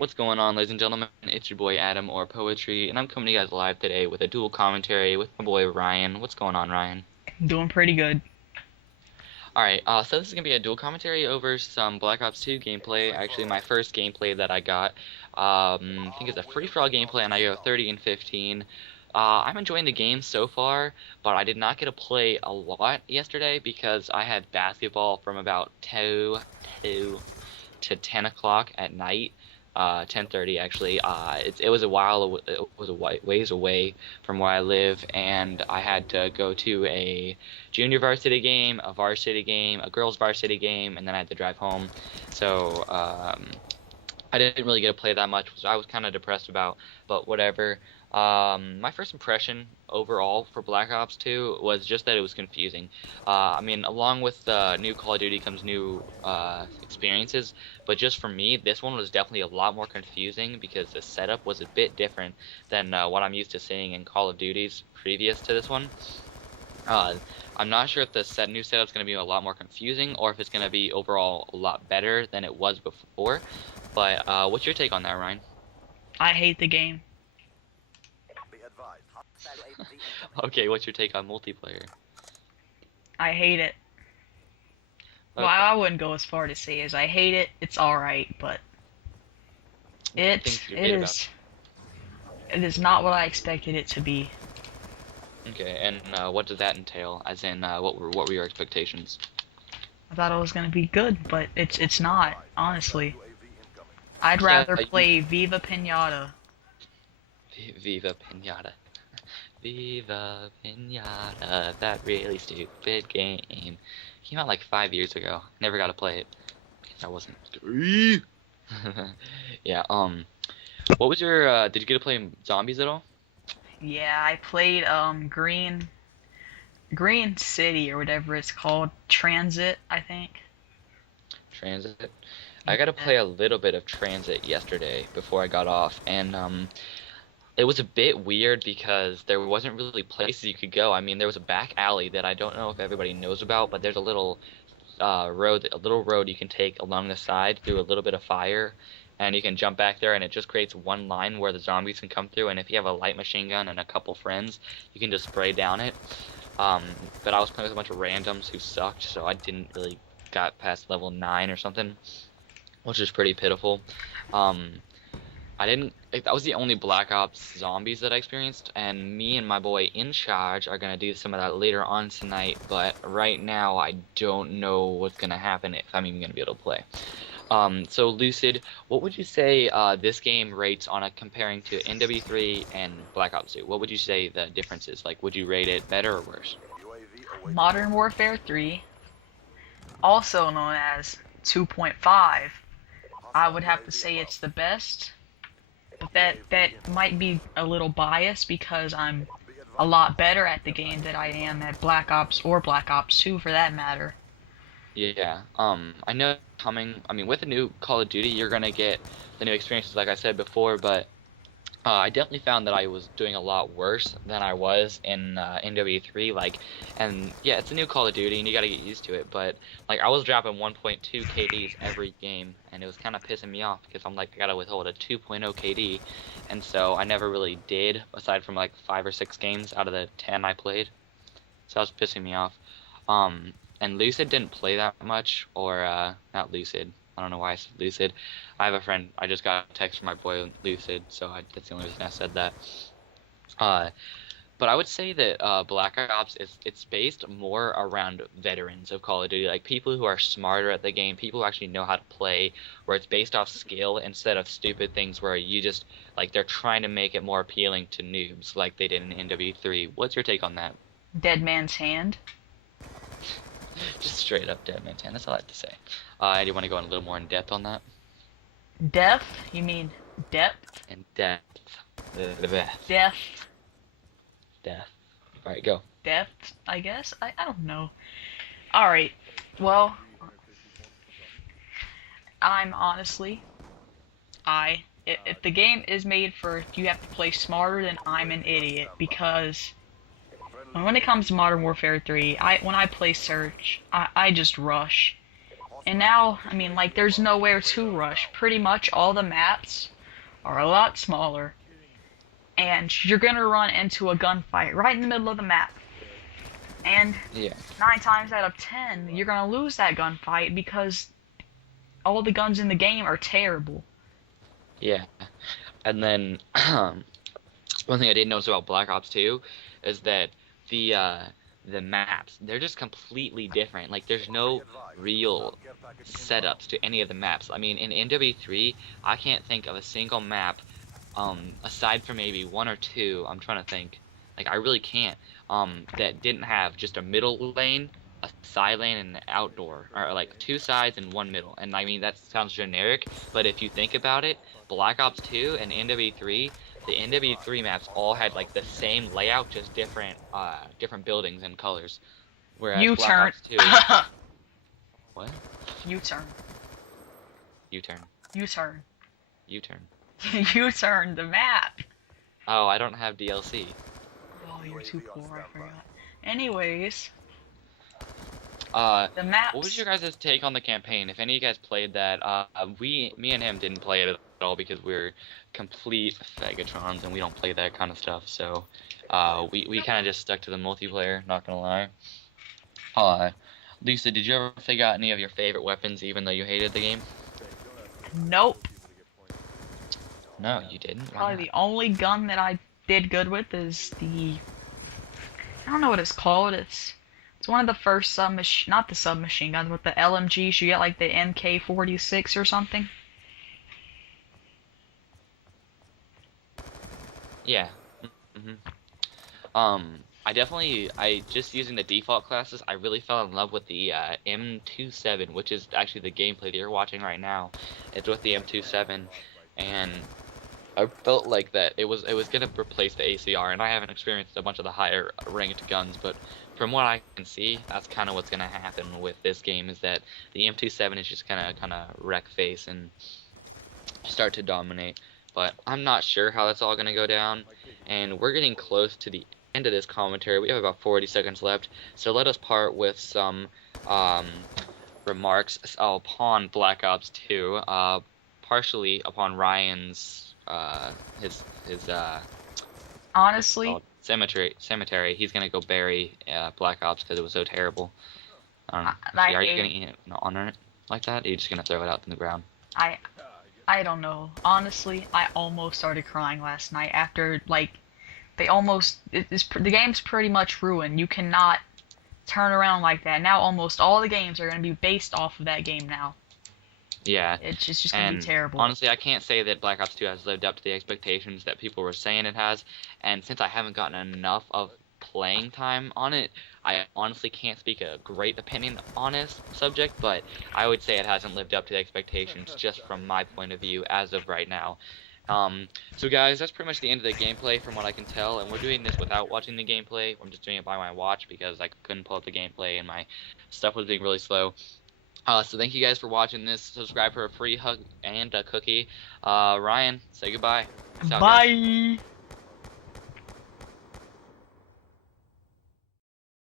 What's going on, ladies and gentlemen? It's your boy Adam or Poetry, and I'm coming to you guys live today with a dual commentary with my boy Ryan. What's going on, Ryan? Doing pretty good. Alright, so this is going to be a dual commentary over some Black Ops 2 gameplay. Actually, my first gameplay that I got. I think it's a free-for-all gameplay, and I go 30 and 15. I'm enjoying the game so far, but I did not get to play a lot yesterday because I had basketball from about 2 to 10 o'clock at night. 10:30 actually. It was a while. It was a ways away from where I live, and I had to go to a junior varsity game, a varsity game, a girls varsity game, and then I had to drive home. So I didn't really get to play that much, which I was kind of depressed about. But whatever. My first impression overall for Black Ops 2 was just that it was confusing. I mean, along with the new Call of Duty comes new experiences, but just for me, this one was definitely a lot more confusing because the setup was a bit different than what I'm used to seeing in Call of Duties previous to this one. I'm not sure if the new setup's going to be a lot more confusing or if it's going to be overall a lot better than it was before. But what's your take on that, Ryan? I hate the game. Okay, what's your take on multiplayer? I hate it. Well, Okay. I wouldn't go as far to say as I hate it. It's alright, but Things you hate about it is not what I expected it to be. Okay, and what does that entail? As in, what were your expectations? I thought it was gonna be good, but it's not, honestly. I'd Yeah, rather play Viva Pinata. Viva Pinata. Viva Pinata, that really stupid game. Came out like 5 years ago. Never got to play it. Because I wasn't 3. Yeah, what was your, did you get to play zombies at all? Yeah, I played Green City or whatever it's called. Transit, I think. Transit? I got to play a little bit of Transit yesterday before I got off, and, it was a bit weird because there wasn't really places you could go. I mean, there was a back alley that I don't know if everybody knows about, but there's a little road you can take along the side through a little bit of fire, and you can jump back there, and it just creates one line where the zombies can come through. And if you have a light machine gun and a couple friends, you can just spray down it. But I was playing with a bunch of randoms who sucked, so I didn't really got past level 9 or something, which is pretty pitiful. That was the only Black Ops zombies that I experienced, and me and my boy In Charge are gonna do some of that later on tonight, but right now I don't know what's gonna happen if I'm even gonna be able to play. So Lucid, what would you say this game rates on a comparing to NW3 and Black Ops 2? What would you say the difference is? Like, would you rate it better or worse? Modern Warfare 3, also known as 2.5, I would have to say it's the best. But that might be a little biased because I'm a lot better at the game than I am at Black Ops or Black Ops 2 for that matter. Yeah, I know I mean, with the new Call of Duty, you're gonna get the new experiences, like I said before, but I definitely found that I was doing a lot worse than I was in NW3, and yeah, it's a new Call of Duty, and you gotta get used to it, but, like, I was dropping 1.2 KDs every game, and it was kind of pissing me off, because I'm like, I gotta withhold a 2.0 KD, and so I never really did, aside from, like, 5 or 6 games out of the 10 I played, so that was pissing me off. And Lucid didn't play that much, or, not Lucid. I don't know why I said Lucid. I have a friend, I just got a text from my boy Lucid, so that's the only reason I said that. But I would say that Black Ops, it's based more around veterans of Call of Duty, like people who are smarter at the game, people who actually know how to play, where it's based off skill instead of stupid things where you just, like, they're trying to make it more appealing to noobs like they did in NW3. What's your take on that? Dead Man's Hand. Just straight up Dead Man 10. That's all I have to say. Do you want to go in a little more in depth on that? Depth? You mean depth? In depth. Death. Death. All right, go. Depth, I guess? I don't know. Alright, well, I'm honestly, if the game is made for you have to play smarter, then I'm an idiot, because when it comes to Modern Warfare 3, when I play Search, I just rush. And now, I mean, like, there's nowhere to rush. Pretty much all the maps are a lot smaller. And you're gonna run into a gunfight right in the middle of the map. And Yeah. 9 times out of 10, you're gonna lose that gunfight because all the guns in the game are terrible. Yeah. And then one thing I did notice about Black Ops 2 is that the uh, the maps, they're just completely different. Like there's no real setups to any of the maps. I mean, in NW3, I can't think of a single map aside from maybe one or two. I'm trying to think. Like I really can't that didn't have just a middle lane, a side lane, and an outdoor, or like two sides and one middle. And I mean that sounds generic, but if you think about it, Black Ops 2 and NW3, the NW3 maps all had like the same layout, just different buildings and colors. Whereas Black U-turn. Ops 2, what? U-turn. U-turn. U-turn. U-turn. U-turn the map. Oh, I don't have DLC. Oh, you're too poor, I forgot. Anyways, What the maps. was your guys' take on the campaign? If any of you guys played that, me and him didn't play it at all because we're complete fagatrons and we don't play that kind of stuff. So, we kind of just stuck to the multiplayer. Not gonna lie. Lisa, did you ever figure out any of your favorite weapons, even though you hated the game? Nope. No, you didn't. Why Probably not? the only gun that I did good with is the. I don't know what it's called. It's one of the first not the submachine guns, but the LMGs. You get like the MK46 or something. Yeah. hmm I just using the default classes, I really fell in love with the M27, which is actually the gameplay that you're watching right now. It's with the M27, and I felt like that it was gonna replace the ACR, and I haven't experienced a bunch of the higher ranked guns, but from what I can see, that's kind of what's gonna happen with this game, is that the M27 is just gonna kind of wreck face and start to dominate. But I'm not sure how that's all gonna go down, and we're getting close to the end of this commentary. We have about 40 seconds left, so let us part with some um, remarks upon Black Ops 2, partially upon Ryan's his what's it Honestly, called? Cemetery. He's gonna go bury Black Ops because it was so terrible. I Are you hate gonna it. eat it on it like that? Or are you just gonna throw it out in the ground? I I don't know. Honestly, I almost started crying last night after like the game's pretty much ruined. You cannot turn around like that. Now almost all the games are going to be based off of that game now. Yeah, It's just going to be and terrible. honestly, I can't say that Black Ops 2 has lived up to the expectations that people were saying it has. And since I haven't gotten enough of playing time on it, I honestly can't speak a great opinion on this subject, but I would say it hasn't lived up to the expectations just from my point of view as of right now. So guys, that's pretty much the end of the gameplay from what I can tell, and we're doing this without watching the gameplay. I'm just doing it by my watch because I couldn't pull up the gameplay and my stuff was being really slow. So thank you guys for watching this. Subscribe for a free hug and a cookie. Ryan, say goodbye. Peace out, guys. Bye.